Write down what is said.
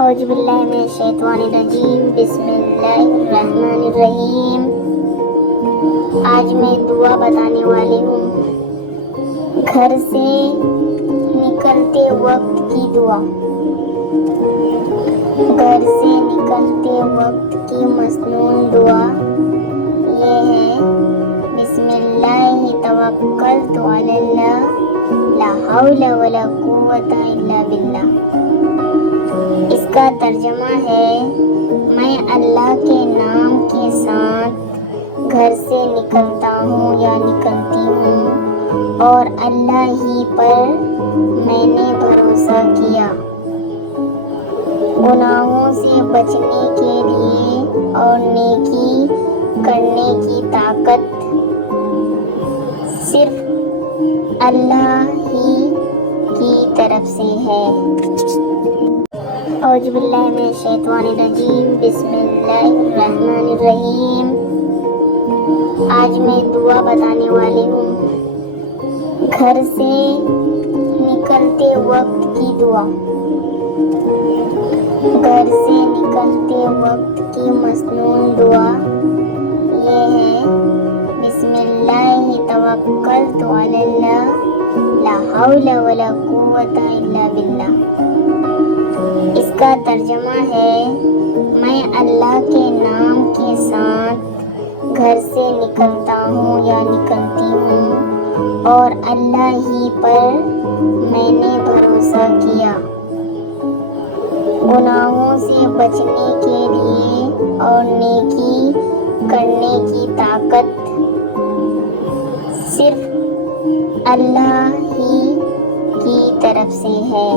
اعوذ باللہ من الشیطان الرجیم، بسم اللہ الرحمن الرحیم۔ آج میں دعا بتانے والی ہوں، گھر سے نکلتے وقت کی دعا۔ گھر سے نکلتے وقت کی مسنون دعا یہ ہے: بسم اللہ توکلت علی اللہ، لا حول ولا قوت الا باللہ۔ اس کا ترجمہ ہے: میں اللہ کے نام کے ساتھ گھر سے نکلتا ہوں یا نکلتی ہوں اور اللہ ہی پر میں نے بھروسہ کیا۔ گناہوں سے بچنے کے لیے اور نیکی کرنے کی طاقت صرف اللہ ہی کی طرف سے ہے۔ اعوذ باللہ من الشیطان الرجیم، بسم اللہ الرحمن الرحیم۔ آج میں دعا بتانے والی ہوں، گھر سے نکلتے وقت کی دعا۔ گھر سے نکلتے وقت کی مسنون دعا یہ ہے: بسم اللہ توکلت علی اللہ، لا حول ولا قوت الا باللہ۔ اس کا ترجمہ ہے: میں اللہ کے نام کے ساتھ گھر سے نکلتا ہوں یا نکلتی ہوں اور اللہ ہی پر میں نے بھروسہ کیا۔ گناہوں سے بچنے کے لیے اور نیکی کرنے کی طاقت صرف اللہ ہی کی طرف سے ہے۔